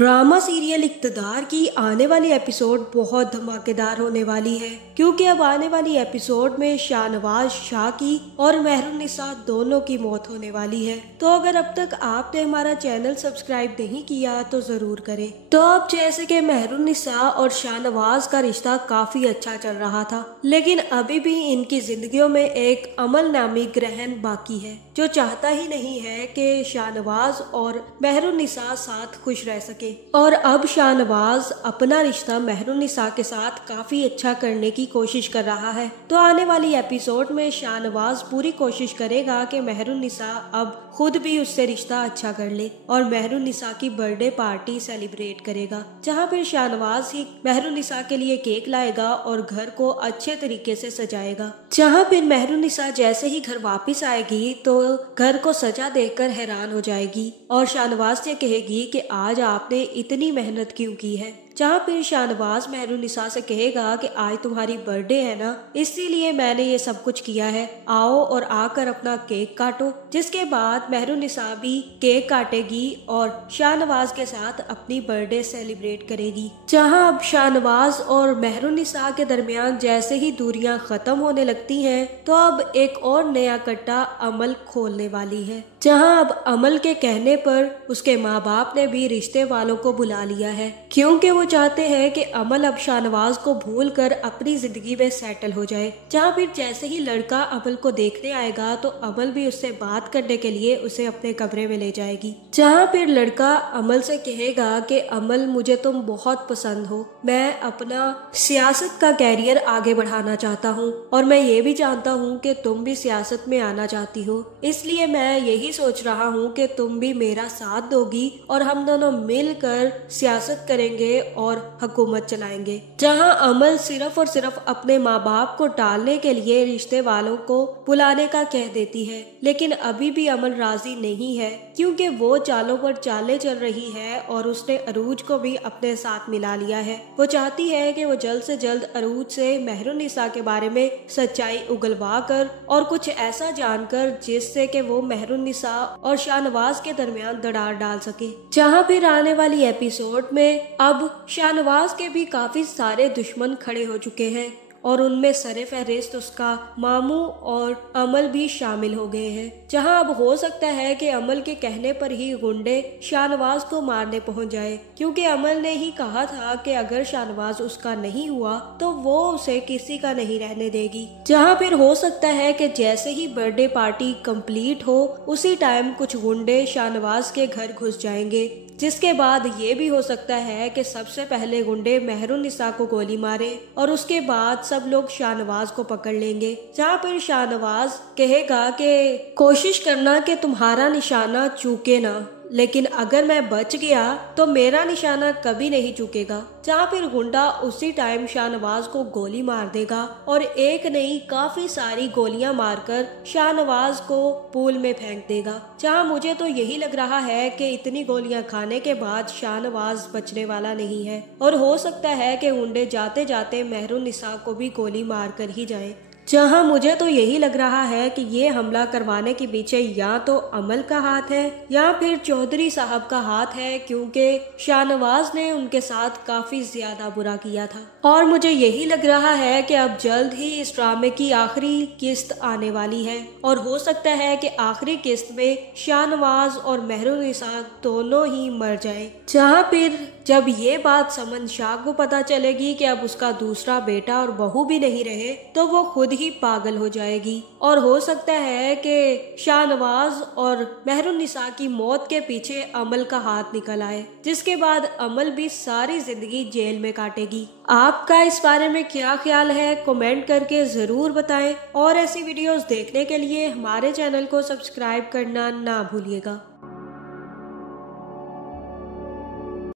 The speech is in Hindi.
ड्रामा सीरियल इक़्तिदार की आने वाली एपिसोड बहुत धमाकेदार होने वाली है, क्योंकि अब आने वाली एपिसोड में शाहनवाज शाह की और मेहरुन्निसा दोनों की मौत होने वाली है। तो अगर अब तक आपने हमारा चैनल सब्सक्राइब नहीं किया तो जरूर करें। तो अब जैसे कि मेहरुन्निसा और शाहनवाज का रिश्ता काफी अच्छा चल रहा था, लेकिन अभी भी इनकी जिंदगियों में एक अमल नामी ग्रहण बाकी है, जो चाहता ही नहीं है कि शाहनवाज और मेहरुन्निसा साथ खुश रह सके। और अब शाहनवाज अपना रिश्ता मेहरुन्निसा के साथ काफी अच्छा करने की कोशिश कर रहा है। तो आने वाली एपिसोड में शाहनवाज पूरी कोशिश करेगा कि मेहरुन्निसा अब खुद भी उससे रिश्ता अच्छा कर ले और मेहरुन्निसा की बर्थडे पार्टी सेलिब्रेट करेगा, जहां फिर शाहनवाज ही मेहरुन्निसा के लिए केक लाएगा और घर को अच्छे तरीके से सजाएगा। जहां फिर मेहरुन्निसा जैसे ही घर वापस आएगी तो घर को सजा देखकर हैरान हो जाएगी और शाहनवाज से कहेगी कि आज आपने इतनी मेहनत क्यों की है। जहाँ फिर शाहनवाज मेहरुन्निसा से कहेगा कि आज तुम्हारी बर्थडे है ना, इसीलिए मैंने ये सब कुछ किया है, आओ और आकर अपना केक काटो। जिसके बाद मेहरुन्निसा भी केक काटेगी और शाहनवाज के साथ अपनी बर्थडे सेलिब्रेट करेगी। जहाँ अब शाहनवाज और मेहरुन्निसा के दरमियान जैसे ही दूरियां खत्म होने लगती हैं, तो अब एक और नया कट्टा अमल खोलने वाली है। जहाँ अब अमल के कहने पर उसके माँ बाप ने भी रिश्ते वालों को बुला लिया है, क्योंकि वो चाहते हैं कि अमल अब शाहनवाज को भूलकर अपनी जिंदगी में सेटल हो जाए। जहाँ फिर जैसे ही लड़का अमल को देखने आएगा तो अमल भी उससे बात करने के लिए उसे अपने कमरे में ले जाएगी। जहाँ फिर लड़का अमल से कहेगा कि अमल, मुझे तुम बहुत पसंद हो, मैं अपना सियासत का कैरियर आगे बढ़ाना चाहता हूँ और मैं ये भी जानता हूँ कि तुम भी सियासत में आना चाहती हो, इसलिए मैं यही सोच रहा हूँ कि तुम भी मेरा साथ दोगी और हम दोनों मिलकर सियासत करेंगे और हुकूमत चलाएंगे। जहां अमल सिर्फ और सिर्फ अपने माँ बाप को टालने के लिए रिश्ते वालों को बुलाने का कह देती है, लेकिन अभी भी अमल राजी नहीं है, क्योंकि वो चालों पर चालें चल रही है और उसने अरूज को भी अपने साथ मिला लिया है। वो चाहती है कि वो जल्द से जल्द अरूज से मेहरुन्निसा के बारे में सच्चाई उगलवा कर और कुछ ऐसा जानकर जिससे कि वो मेहरुन्निसा और शाहनवाज के दरमियान दरार डाल सके। जहां फिर आने वाली एपिसोड में अब शाहनवाज के भी काफी सारे दुश्मन खड़े हो चुके हैं और उनमें सरे फहरिस्त उसका मामू और अमल भी शामिल हो गए हैं। जहां अब हो सकता है कि अमल के कहने पर ही गुंडे शाहनवाज को मारने पहुंच जाए, क्योंकि अमल ने ही कहा था कि अगर शाहनवाज उसका नहीं हुआ तो वो उसे किसी का नहीं रहने देगी। जहां फिर हो सकता है कि जैसे ही बर्थडे पार्टी कंप्लीट हो उसी टाइम कुछ गुंडे शाहनवाज के घर घुस जाएंगे, जिसके बाद ये भी हो सकता है कि सबसे पहले गुंडे मेहरुन्निसा को गोली मारे और उसके बाद सब लोग शाहनवाज को पकड़ लेंगे। जहाँ पर शाहनवाज कहेगा कि कोशिश करना कि तुम्हारा निशाना चूके ना, लेकिन अगर मैं बच गया तो मेरा निशाना कभी नहीं चूकेगा। जहाँ फिर गुंडा उसी टाइम शाहनवाज को गोली मार देगा और एक नहीं काफी सारी गोलियां मारकर शाहनवाज को पूल में फेंक देगा। जहाँ मुझे तो यही लग रहा है कि इतनी गोलियां खाने के बाद शाहनवाज बचने वाला नहीं है और हो सकता है कि गुंडे जाते जाते मेहरुन्निसा को भी गोली मार कर ही जाए। जहां मुझे तो यही लग रहा है कि ये हमला करवाने के पीछे या तो अमल का हाथ है या फिर चौधरी साहब का हाथ है, क्योंकि शाहनवाज ने उनके साथ काफी ज्यादा बुरा किया था। और मुझे यही लग रहा है कि अब जल्द ही इस ड्रामे की आखिरी किस्त आने वाली है और हो सकता है कि आखिरी किस्त में शाहनवाज और मेहरुन्निसा दोनों ही मर जाए। जहाँ फिर जब ये बात समन शाह को पता चलेगी कि अब उसका दूसरा बेटा और बहू भी नहीं रहे, तो वो खुद ही पागल हो जाएगी और हो सकता है कि शाहनवाज और मेहरुन्निसा की मौत के पीछे अमल का हाथ निकल आए, जिसके बाद अमल भी सारी जिंदगी जेल में काटेगी। आपका इस बारे में क्या ख्याल है, कमेंट करके जरूर बताएं और ऐसी वीडियोस देखने के लिए हमारे चैनल को सब्सक्राइब करना ना भूलिएगा।